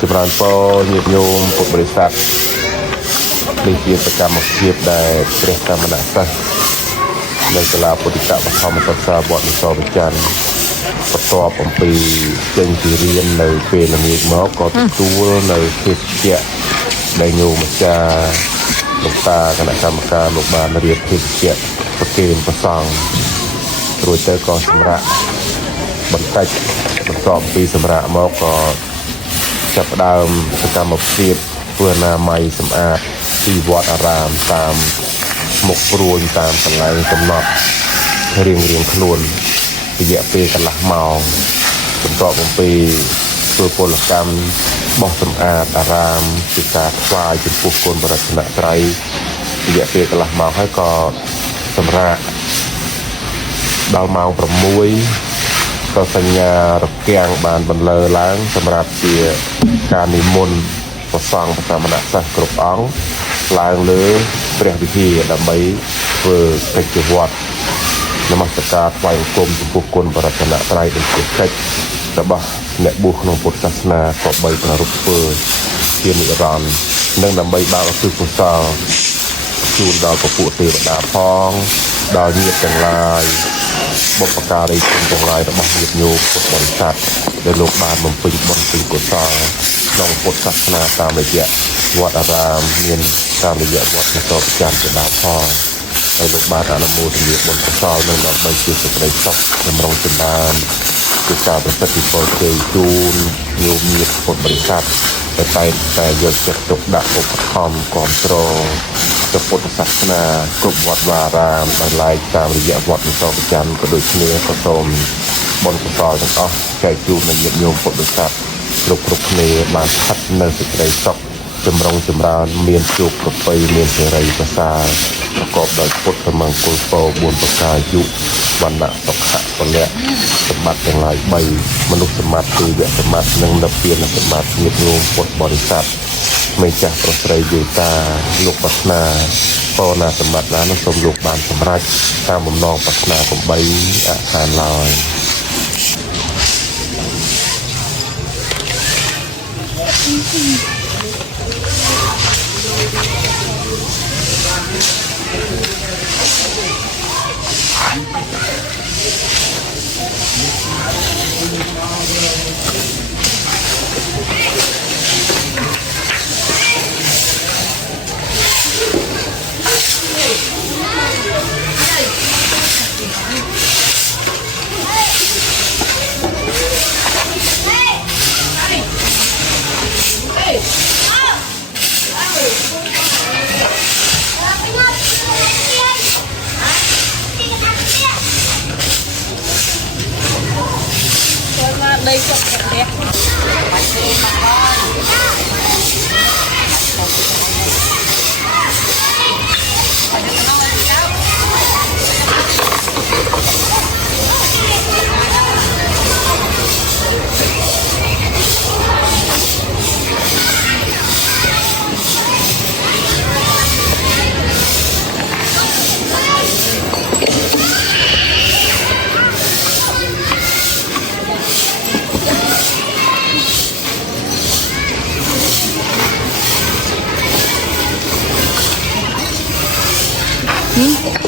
ចម្រើនពរញាតិញោមពុទ្ធបរិស័ទនេះជាសកម្មភាពដែលព្រះសម្មណសិស្សនៅសាលាពុទ្ធិកបឋមសិក្សាវត្តនិសរវិចិត្របន្ទាប់អំពីចេញពីរៀននៅពេលល្ងាចមកក៏ទទួលនៅភេសជ្ជៈដែលញោមអាចារ្យលោកតាគណៈកម្មការលោកបានរៀបភេសជ្ជៈប្រគេនព្រះសង្ឃរួចទៅក៏សម្រាប់បន្តិចបន្ទាប់ពីសម្រាប់មកក៏ចាប់ផ្ដើមសកម្មភាពធ្វើអនាម័យសម្អាតទីវត្តអារាមតាមមុខព្រួយតាមកន្លែងកំណត់រៀងខ្លួនរយៈពេលកន្លះម៉ោងបន្ទាប់អំពីធ្វើពលកម្មបោះសម្អាតអារាមជាការថ្វាយចំពោះគុណបរិជ្ជៈត្រៃរយៈពេលកន្លះម៉ោងហើយក៏សម្រាប់ដល់ម៉ោង6ក៏សញ្ញារគាំងបានបន្លឺឡើងសម្រាប់ជាការនិមន្តព្រះសង្ឃព្រះសម្មណសិស្សគ្រប់អង្គឡើងលើព្រះវិហារដើម្បីធ្វើកិច្ចវត្តនមស្ការថ្វាយបង្គំចំពោះគុណបរិជ្ជៈត្រៃដែលជាកិច្ចរបស់អ្នកបួសក្នុងពុទ្ធសាសនាក៏បីប្រារព្ធធ្វើជានិរន្តរ៍និងដើម្បីបានឧទ្ទិសកុសលជូនដល់ពពួកទេវតាផងដល់ញាតិទាំងឡាយបុព្វការីជនទាំងឡាយរបស់ញាតិញោមពុទ្ធបរិស័ទដែលលោកបានបំពេញបុណ្យពេញកុសលក្នុងពុទ្ធសាសនាតាមរយៈវត្តអារាមមានតាមរយៈវត្តនិសរវិចិត្រជាដើមផងហើយលោកបានអនុមោទនាបុណ្យកុសលនឹងដើម្បីជាសេចក្តីសុខចម្រុងចម្រើនជាការប្រសិទ្ធពរជ័យជូនញោមញាតិពុទ្ធបរិស័ទតែយកចិត្តទុកដាក់ឧបត្ថម្ភគ្រប់គ្រងពុទ្ធសាសនាគ្រប់វត្តវារាមដោយឡែកតាមរយៈវត្តនិសរវិចិត្រក៏ដូចគ្នាក៏សូមបុណ្យកុសលទាំងអស់ចែកជូនដល់ញាតិញោមពុទ្ធបរិស័ទគ្រប់គ្នាបានស្ថិតនៅសេចក្តីសុខចម្រុងចម្រើនមានជោគប្រពៃមានសេរីប្រសើរប្រកបដោយពុទ្ធមង្គលពរ4ប្រការយុវណ្ណៈសុខៈពលៈសម្បត្តិទាំងឡាយ3មនុស្សសម្បត្តិទេវសម្បត្តិនិងនិព្វានសម្បត្តិញាតិញោមពុទ្ធបរិស័ទមេចាស់ប្រុសស្រីយេតាលោកប្រាថ្នាបរណាសម្បត្តិណានោះសូមលោកបានសម្រេចតាមបំណងប្រាថ្នា8អខានឡើយđây chọn đẹp Hmm?